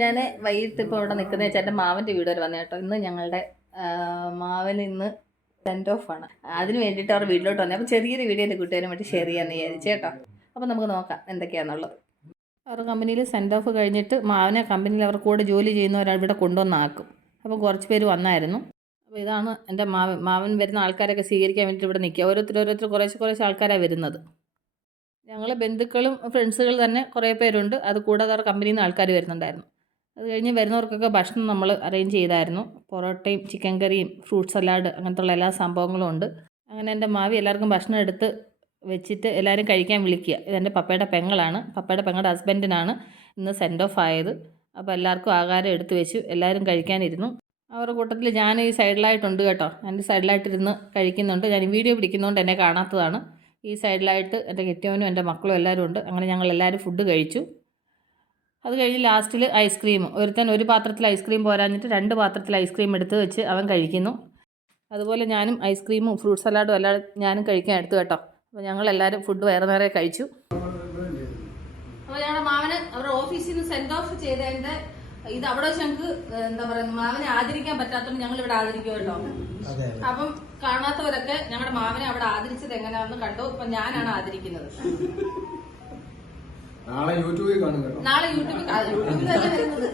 ഞാൻ വൈകിട്ട് ഇപ്പോൾ ഇവിടെ നിൽക്കുന്ന എന്റെ മാവന്റെ വീട് വരെ വന്നു കേട്ടോ. ഇന്ന് ഞങ്ങളുടെ മാവൻ ഇന്ന് സെൻഡ് ഓഫ് ആണ്. അതിന് വേണ്ടിയിട്ട് അവർ വീട്ടിലോട്ട് വന്നത്. അപ്പോൾ ചെറിയൊരു വീഡിയോ എന്റെ കൂട്ടുകാരും വേണ്ടി ഷെയർ ചെയ്യാമെന്ന് വിചാരിച്ചു കേട്ടോ. അപ്പോൾ നമുക്ക് നോക്കാം എന്തൊക്കെയാണെന്നുള്ളത് അവർ കമ്പനിയിൽ സെൻഡ് ഓഫ് കഴിഞ്ഞിട്ട് മാവനെ കമ്പനിയിൽ അവർ കൂടെ ജോലി ചെയ്യുന്നവരാൾ ഇവിടെ കൊണ്ടുവന്നാക്കും. അപ്പോൾ കുറച്ച് പേര് വന്നായിരുന്നു. അപ്പോൾ ഇതാണ് എന്റെ മാവൻ. മാവൻ വരുന്ന ആൾക്കാരൊക്കെ സ്വീകരിക്കാൻ വേണ്ടിയിട്ട് ഇവിടെ നിൽക്കുക. ഓരോരുത്തർ ഓരോരുത്തർ കുറേശ്ശെ കുറേശ്ശെ ആൾക്കാരാണ് വരുന്നത്. ഞങ്ങൾ ബന്ധുക്കളും ഫ്രണ്ട്സുകൾ തന്നെ കുറേ പേരുണ്ട്. അത് കൂടാതെ അവർ കമ്പനിയിൽ നിന്ന് ആൾക്കാർ വരുന്നുണ്ടായിരുന്നു. അത് കഴിഞ്ഞ് വരുന്നവർക്കൊക്കെ ഭക്ഷണം നമ്മൾ അറേഞ്ച് ചെയ്തായിരുന്നു. പൊറോട്ടയും ചിക്കൻ കറിയും ഫ്രൂട്ട് സലാഡ് അങ്ങനത്തുള്ള എല്ലാ സംഭവങ്ങളും ഉണ്ട്. അങ്ങനെ എന്റെ മാവി എല്ലാവർക്കും ഭക്ഷണം എടുത്ത് വെച്ചിട്ട് എല്ലാവരും കഴിക്കാൻ വിളിക്കുക. ഇതെന്റെ പപ്പയുടെ പെങ്ങളാണ്. പപ്പയുടെ പെങ്ങളുടെ ഹസ്ബൻഡിനാണ് ഇന്ന് സെൻഡ് ഓഫ് ആയത്. അപ്പോൾ എല്ലാവർക്കും ആഹാരം എടുത്ത് വെച്ചു. എല്ലാവരും കഴിക്കാനിരുന്നു. അവരുടെ കൂട്ടത്തിൽ ഞാൻ ഈ സൈഡിലായിട്ടുണ്ട് കേട്ടോ. എന്റെ സൈഡിലായിട്ടിരുന്ന് കഴിക്കുന്നുണ്ട്. ഞാൻ വീഡിയോ പിടിക്കുന്നതുകൊണ്ട് എന്നെ കാണാത്തതാണ്. ഈ സൈഡിലായിട്ട് എന്റെ കെട്ടിയവനും എന്റെ മക്കളും എല്ലാവരും ഉണ്ട്. അങ്ങനെ ഞങ്ങൾ എല്ലാവരും ഫുഡ് കഴിച്ചു. അത് കഴിഞ്ഞ് ലാസ്റ്റിൽ ഐസ്ക്രീം ഒരുത്തൻ ഒരു പാത്രത്തിൽ ഐസ്ക്രീം പോരാഞ്ഞിട്ട് രണ്ട് പാത്രത്തിൽ ഐസ്ക്രീം എടുത്ത് വെച്ച് അവൻ കഴിക്കുന്നു. അതുപോലെ ഞാനും ഐസ്ക്രീമും ഫ്രൂട്ട് സലാഡും എല്ലാം ഞാനും കഴിക്കാൻ എടുത്തു കേട്ടോ. അപ്പോൾ ഞങ്ങൾ എല്ലാവരും ഫുഡ് വേറെ നേരെ കഴിച്ചു. അപ്പോൾ ഞങ്ങളുടെ മാവന് അവരുടെ ഓഫീസിൽ നിന്ന് സെൻഡ് ഓഫ് ചെയ്തതിന്റെ ഇത് അവിടെ വെച്ച് ഞങ്ങൾക്ക് എന്താ പറയുക മാവനെ ആദരിക്കാൻ പറ്റാത്തതുകൊണ്ട് ഞങ്ങൾ ഇവിടെ ആദരിക്കും കേട്ടോ. അതെ അപ്പം കാണാത്തവരൊക്കെ ഞങ്ങളുടെ മാവനെ അവിടെ ആദരിച്ചത് എങ്ങനെയാണെന്ന് കണ്ടു. ഇപ്പൊ ഞാനാണ് ആദരിക്കുന്നത്. നാളെ യൂട്യൂബിൽ കാണും കേട്ടോ. നാളെ യൂട്യൂബിൽ തന്നെ വരുന്നത്.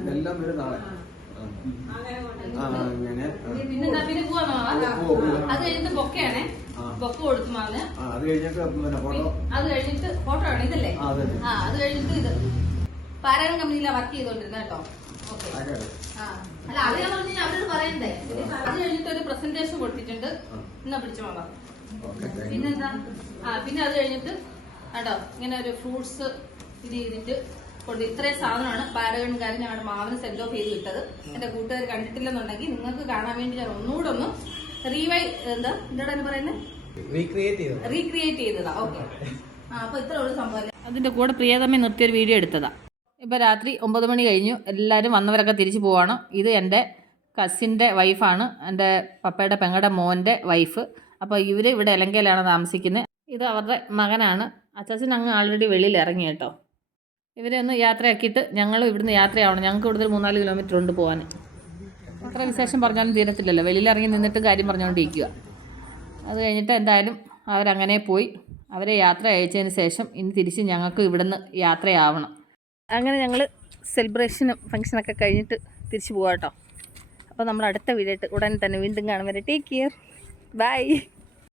ഇതെല്ലാം വരും നാളെ. അങ്ങനെ പിന്നെ പോവാന്നോ പോവാം. അത് കഴിഞ്ഞിട്ട് ബൊക്കയാണേ. ബൊക്ക കൊടുത്തു മാവന് ആ അത് കഴിഞ്ഞിട്ട് ഫോട്ടോ. അത് കഴിഞ്ഞിട്ട് ഫോട്ടോ ആണ് ഇതല്ലേ? അതെ. ആ അത് കഴിഞ്ഞിട്ട് ഇത്. പാരായൺ കമ്പനിയിൽ വർക്ക് ചെയ്തോണ്ടിരുന്ന കേട്ടോ. ഓക്കെ അല്ല അത് ഞാൻ പറഞ്ഞു അവരോട് പറയണ്ടേ? അത് കഴിഞ്ഞിട്ട് ഒരു പ്രസന്റേഷൻ കൊടുത്തിട്ടുണ്ട്. എന്നാ പിടിച്ചു യു പിന്നെന്താ? ആ പിന്നെ അത് കഴിഞ്ഞിട്ട് കേട്ടോ ഇങ്ങനെ ഒരു ഫ്രൂട്ട്സ് ഇത് ചെയ്തിട്ട് കൊണ്ട് ഇത്രയും സാധനമാണ്. പാരഗൺകാരൻ ഞങ്ങളുടെ മാവിന് സെറ്റ് ഓഫ് ചെയ്ത് വിട്ടത്. എന്റെ കൂട്ടുകാർ കണ്ടിട്ടില്ലെന്നുണ്ടെങ്കിൽ നിങ്ങൾക്ക് കാണാൻ വേണ്ടി ഞാൻ ഒന്നുകൂടെ ഒന്ന് റീവൈ എന്താ? എന്താണ് പറയുന്നത് റീക്രിയേറ്റ് ചെയ്തത്. റീക്രിയേറ്റ് ചെയ്തതാ. ഓക്കെ ആ അപ്പൊ ഇത്ര ഒരു സംഭവം അതിന്റെ കൂടെ പ്രിയതമ്മ നിർത്തിയൊരു വീഡിയോ എടുത്തതാ. ഇപ്പൊ രാത്രി ഒമ്പത് മണി കഴിഞ്ഞു. എല്ലാവരും വന്നവരൊക്കെ തിരിച്ചു പോവാണ്. ഇത് എന്റെ കസിന്റെ വൈഫാണ് എന്റെ പപ്പയുടെ പെങ്ങളുടെ മോന്റെ വൈഫ് അപ്പോൾ ഇവർ ഇവിടെ ഇലങ്കയിലാണ് താമസിക്കുന്നത്. ഇത് അവരുടെ മകനാണ്. അച്ചാച്ചൻ അങ്ങ് ആൾറെഡി വെളിയിൽ ഇറങ്ങി കേട്ടോ. ഇവരെ ഒന്ന് യാത്രയാക്കിയിട്ട് ഞങ്ങളും ഇവിടുന്ന് യാത്രയാവണം. ഞങ്ങൾക്ക് ഇവിടുന്ന് മൂന്നാൽ കിലോമീറ്റർ ഉണ്ട് പോകാൻ അത്ര വിശേഷം പറഞ്ഞാലും തീരത്തില്ലല്ലോ. വെളിയിൽ ഇറങ്ങി നിന്നിട്ട് കാര്യം പറഞ്ഞുകൊണ്ടിരിക്കുക അത് കഴിഞ്ഞിട്ട് എന്തായാലും അവരങ്ങനെ പോയി. അവരെ യാത്ര അയച്ചതിന് ശേഷം ഇനി തിരിച്ച് ഞങ്ങൾക്ക് ഇവിടുന്ന് യാത്രയാവണം. അങ്ങനെ ഞങ്ങൾ സെലിബ്രേഷനും ഫംഗ്ഷനൊക്കെ കഴിഞ്ഞിട്ട് തിരിച്ചു പോകാം കേട്ടോ അപ്പോൾ നമ്മൾ അടുത്ത വീഡിയോ ഉടനെ തന്നെ വീണ്ടും കാണും വരെ. Take care bye